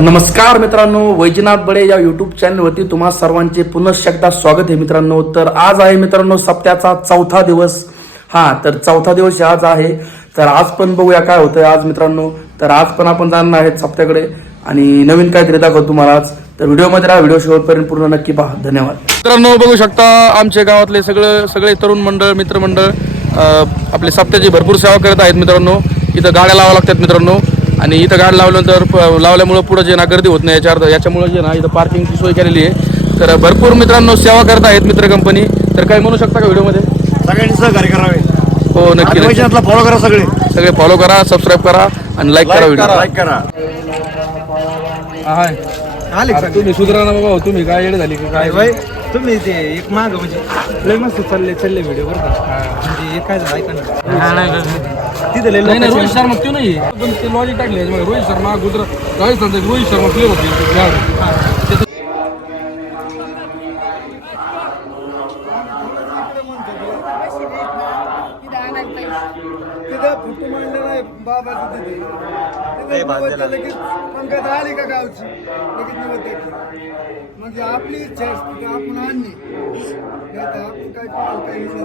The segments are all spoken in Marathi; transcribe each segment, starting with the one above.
नमस्कार मित्रांनो वैजनाथ बडे या युट्यूब चॅनलवरती तुम्हा सर्वांचे पुनश्च एकदा स्वागत आहे मित्रांनो. तर आज आहे मित्रांनो सप्त्याचा चौथा दिवस. हा तर चौथा दिवस आज आहे. तर आज पण बघूया काय होतंय आज मित्रांनो. तर आज पण आपण जाणार आहेत सप्त्याकडे. आणि नवीन काहीतरी दाखवतो तुम्हाला आज. तर व्हिडिओमध्ये राहा व्हिडिओ शेवटपर्यंत पूर्ण नक्की पहा. धन्यवाद. मित्रांनो बघू शकता आमच्या गावातले सगळं सगळे तरुण मंडळ मित्रमंडळ आपले सप्त्याची भरपूर सेवा करत आहेत मित्रांनो. इथं गाड्या लावा लागतात मित्रांनो. आणि इथं गाडी लावल्यानंतर प- लावल्यामुळं पुढे जे ना गर्दी होत नाही याच्या अर्थ याच्यामुळे जे ना इथं पार्किंगची सोय केलेली आहे. तर भरपूर मित्रांनो सेवा करत आहेत मित्र कंपनी तर काय म्हणू शकता का व्हिडिओमध्ये सगळ्यांनी सहकार्य करावे. हो नक्की फॉलो करा सगळे. सगळे फॉलो करा सबस्क्राईब करा आणि लाईक करा व्हिडिओ लाईक करा आले का तुम्ही सुधरा ना बाबा तुम्ही काय येडे झाली की काय? बाई तुम्ही ते एक माग म्हणजे लय मस्त चालले चालले व्हिडिओ बरं का? म्हणजे हे काय झालं ऐका ना. तिथे नाही नाही रोहित शर्मा तो नाही? पण ते लॉजिक टाकले रोहित शर्मा गुजरात राजस्थानचा रोहित शर्मा प्लेअर होते. तिथं फुटू म्हणलं नाही बाबाचं तिथे निवड लगेच पंकज आली का गावची? लगेच निवड द्यायची म्हणजे आपली इच्छा असते की आपण आणली नाही तर आपण काय करू, काही नाही.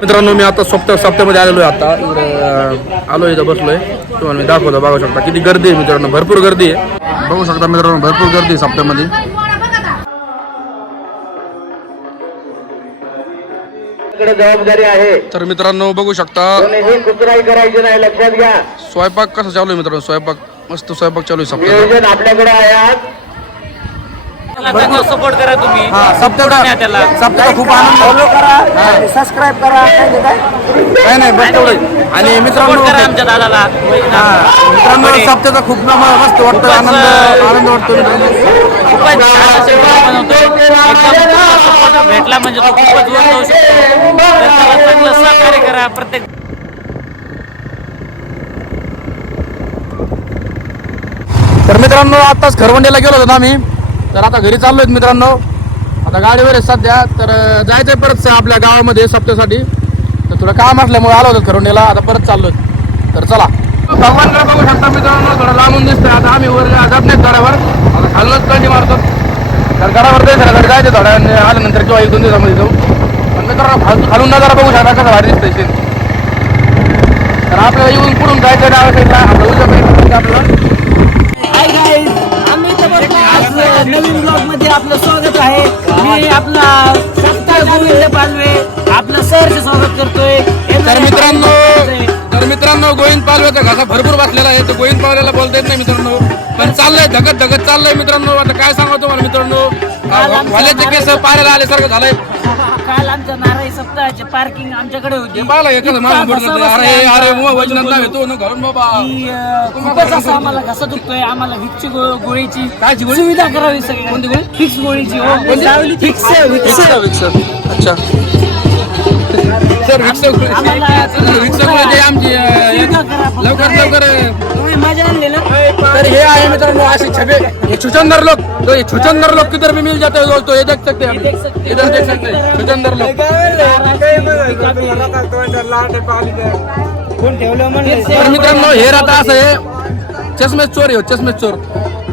मित्रांनो मी आता सप्ताह सप्त्यामध्ये आलेलो आहे आता. इकडे आलो इथं बसलोय. तुम्हाला मी दाखवतो बघू शकता. किती गर्दी आहे मित्रांनो. भरपूर गर्दी आहे. बघू शकता मित्रांनो भरपूर गर्दी आहे सप्त्यामध्ये जबाबदारी आहे. तर मित्रांनो बघू शकता. कोणीही कुचराई करायची नाही लक्षात घ्या. स्वयंपाक कसा चालू आहे मित्रांनो? स्वयंपाक मस्त स्वयंपाक चालू आहे आपल्याकडे आहे आज. सपोर्ट करा तुम्ही. हा त्याला. सप्त्याचा खूप आनंद. फॉलो करा. सबस्क्राईब करा. काय नाही बस तेवढं. आणि मित्रांनो करा आमच्या दादाला. हा, मित्रांनो खूप मस्त वाटतं. आनंद आनंद वाटतो खूपच छान भेटला म्हणजे तो खूपच वर जाऊ शकतो. सहकार्य करा प्रत्येक तर मित्रांनो आताच खरवंडीला गेलो होतो आम्ही. तर आता घरी चाललो आहेत मित्रांनो. आता गाडीवर आहे सध्या तर जायचं जायचंय परत आपल्या गावामध्ये सप्त्यासाठी तर थोडं काम असल्यामुळे आलो होतं खरवंडीला आता परत चाललो तर चला. भगवानकडे बघू शकता मित्रांनो थोडं लांबून दिसतंय. आता आम्ही वर जात नाही गडावर आता खालूनच कंडी मारतो. तर गडावर जायचं घरी जायचं थोड्या आल्यानंतर किंवा एक दोन दिवसामध्ये जाऊ. पण मित्रांनो खालून खालून नजारा बघू शकता कसं भारी दिसतंय शेत तर आपल्याला येऊन पुढून जायचं डाव्या साईडला आपलं उजव्या साईडला आपल्याला. नवीन ब्लॉगमध्ये आपलं स्वागत आहे. मी आपला सत्ता गोविंद पालवे आपलं सरचे स्वागत करतोय. तर मित्रांनो तर मित्रांनो गोविंद पालव्याचा घासा भरपूर बसलेला आहे. तर गोविंद पालव्याला बोलता येत नाही मित्रांनो. पण चाललंय धगत धगत चाललंय मित्रांनो. आता काय सांगा तुम्हाला मित्रांनो? वाल्याचे केस पाहायला आल्यासारखं झालंय. काल आमच्या नारायण सप्ताहाचे पार्किंग आमच्याकडे होती. एखादं. अरे अरे वजनात नाही तो ना घरून बाबा. की, अं, खूपच असं आम्हाला घसा दुखतोय. आम्हाला गोळीची कायची गोळी? सुविधा करावी सगळी कोणती गोळी? फिक्स गोळीची. हो फिक्स विक्स अच्छा. सर विक्स विक्स म्हणजे आमची लवकर लवकर तर हे आहे मित्रांनो असे छबे. ये छुचंदर लोग तो ये छुचंदर लोग किधर भी मिल जाते हैं दोस्तों ये देख सकते. हैं देख अभी सकते हैं। इधर देख सकते हैं छुचंदर लोग तर मित्रांनो हे राहता असं आहे चष्मेच चोर हो, चष्मेच चोर.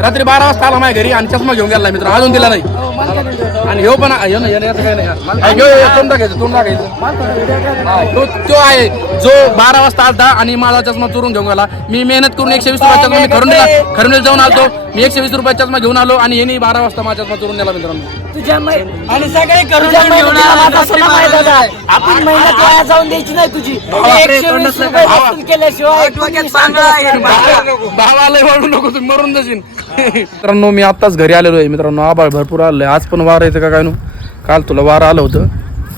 रात्री बारा वाजता आला माझ्या घरी आणि चष्मा घेऊन गेला मित्र अजून दिला नाही. आणि ह्यो पण ह्यो नाही याचं काही नाही. हा, ह्यो ह्यो तोंड टाकायचं तोंड टाकायचं हा, तो तो आहे जो बारा वाजता आलता आणि माझा चष्मा चोरून घेऊन गेला मी मेहनत करून एकशे वीस रुपयाचा चष्मा मी खरून खरून जाऊन आलतो. मी एकशे वीस रुपयाचा चष्मा घेऊन आलो आणि यांनी बारा वाजता माझा चष्मा चोरून गेला मित्रांनो. तुझ्या मै- आणि सगळे करून आपण मेहनत वाया जाऊन द्यायची नाही तुझी. एकशे वीस रुपये वसूल केल्याशिवाय कोणी नाही. भावाला वाढू नको तुम्ही मरून जाशील. मित्रांनो मी आत्ताच घरी आलेलो आहे. मित्रांनो आबाळ भरपूर आलेलं आहे. आज पण वार येतं का काय नो? काल तुला वार आलं होतं.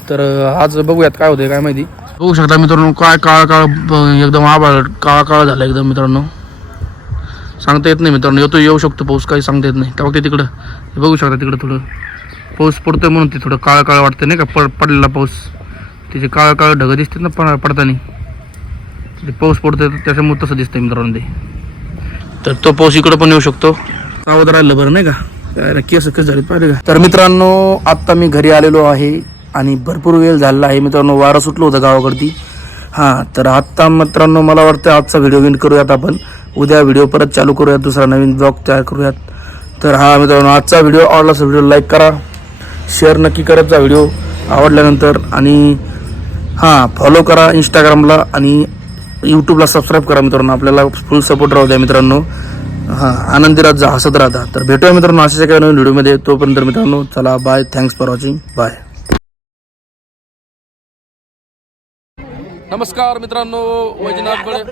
तर आज बघूयात काय होतंय काय माहिती. बघू शकता मित्रांनो काय काळ काळ ब- एकदम आबाळ काळा काळ झाला एकदम मित्रांनो. सांगता येत नाही मित्रांनो येतो येऊ शकतो पाऊस काही सांगता येत नाही. तेव्हा ते तिकडं बघू शकता तिकडं थोडं. पाऊस पडतोय म्हणून ते थोडं काळं काळं वाटतं नाही का? पड पडलेला पाऊस. त्याचे काळं काळं ढगं दिसतात ना पड पडताना. ते पाऊस पडतोय त्याच्यामुळे तसं दिसतंय मित्रांनो ते. तर तो पाऊस इकडे पण येऊ शकतो. सावध राहिलं बरं नाही का? काय रे, केस कसं झाले पाहिजे का? तर मित्रांनो आता मी घरी आलेलो आहे आणि भरपूर वेळ झालेला आहे. मित्रांनो वारं सुटलं होतं गावाकडती. हां तर आत्ता मित्रांनो मला वाटतं आजचा व्हिडिओ एंड करूयात आपण. उद्या व्हिडिओ परत चालू करूयात दुसरा नवीन ब्लॉग तयार करूयात. तर हा मित्रांनो आजचा व्हिडिओ आवडला असेल व्हिडिओ लाईक करा. शेअर नक्की करत जा व्हिडिओ आवडल्यानंतर. आणि हां फॉलो करा इंस्टाग्रामला आणि यूट्यूबला सबस्क्राईब करा मित्रांनो. आपल्याला फुल सपोर्ट राहू द्या मित्रांनो. हां आनंदी रात जा हसत राहता. तर भेटूया मित्रांनो अशाच एका नवीन व्हिडिओमध्ये तोपर्यंत मित्रांनो चला bye thanks for watching bye नमस्कार मित्रांनो वैजनाथ बळे